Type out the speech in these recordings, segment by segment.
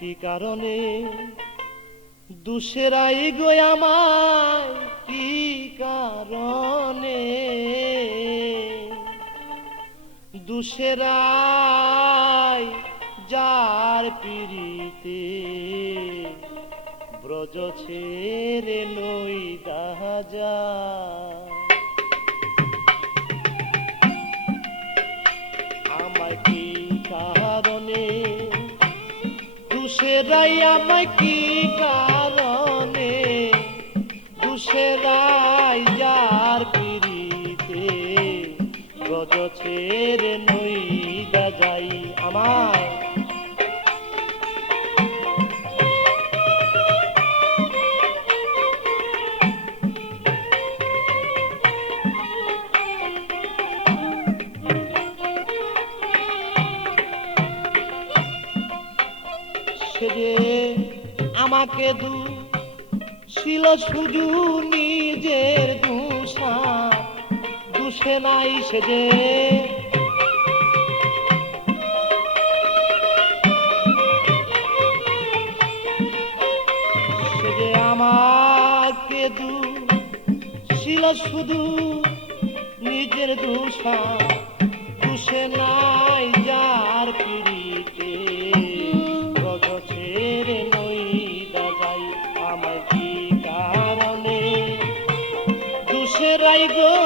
কি কারণে? দুসেরাই গো আমায় কি কারণে? দুসেরাই যার পিড়িতে ব্রজ ছেড়ে নই দাজা আমায় দুসেরাই আমায় কি কারণে? দুসেরাই যার পিড়িতে ব্রজ ছেড়ে নই যাই আমায়। আমাকে দু ছিল শুধু নিজের দুষা, দুষে নাই সেজে যে। সে যে আমাকে দু ছিল শুধু নিজের দুষা, দুষে নাই কি কারণে দুসেরাই গো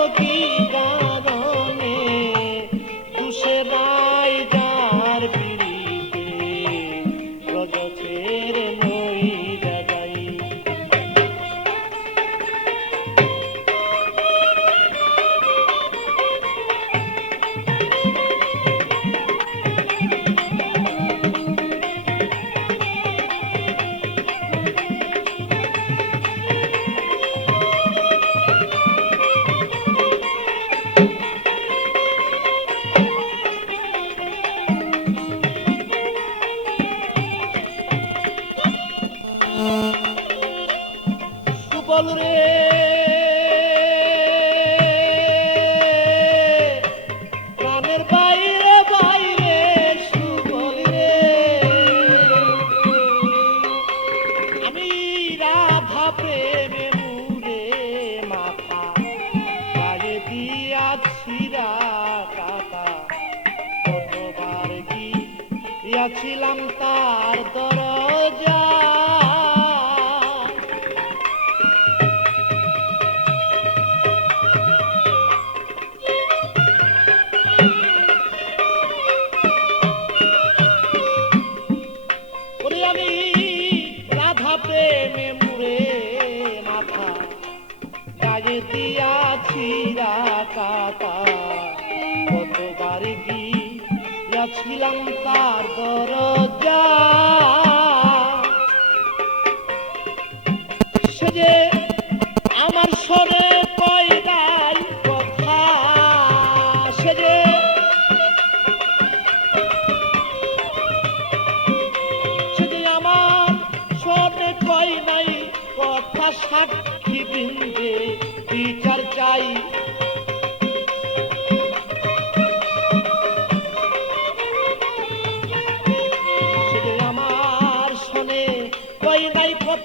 তার দরজা। আমি রাধা প্রেমে মুরে মাথা গায়ে দিয়াছি কাকা কতবার গিয়াছিলাম তার দরজা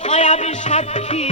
কথায় আমি সাক্ষী।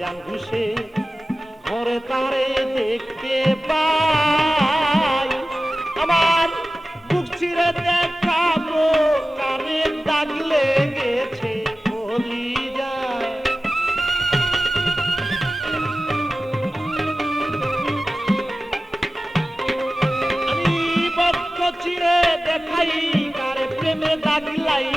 ছায়া ঘুষে, ঘরে তারে দেখতে পাই। আমার বুক ছিঁড়ে দেখাল কানে দাগ লেগেছে চিরে দেখাই তার প্রেমে দাগ লাই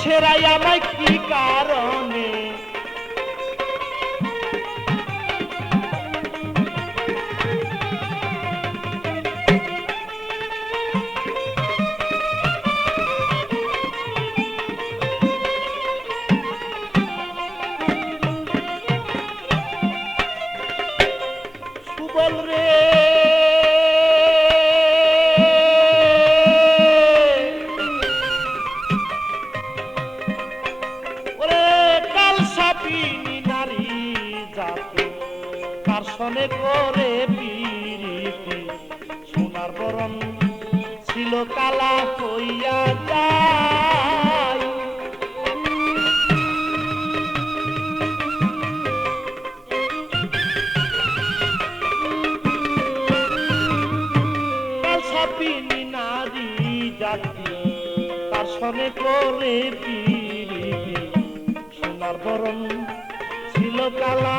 দুসেরাই আমায় কি কারণে? কার সনে করে পিরিতি, সোনার বরণ ছিল কালা হইয়া যায়। তার সনে করে পিরিতি, সোনার বরণ ছিল কালা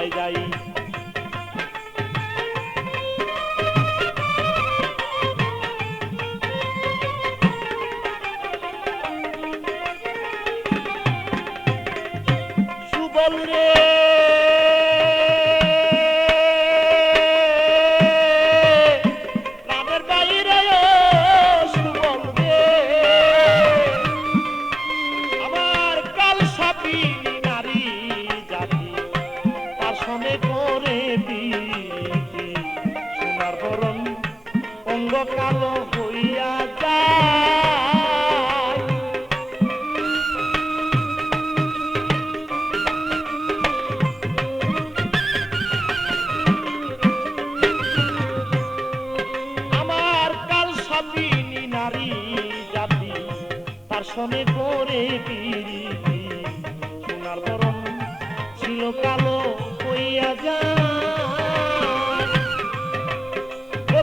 কাল নারী জাতি তার সনে করে পিরিতি সোনার বরণ ছিল কালো হইয়া যায় ও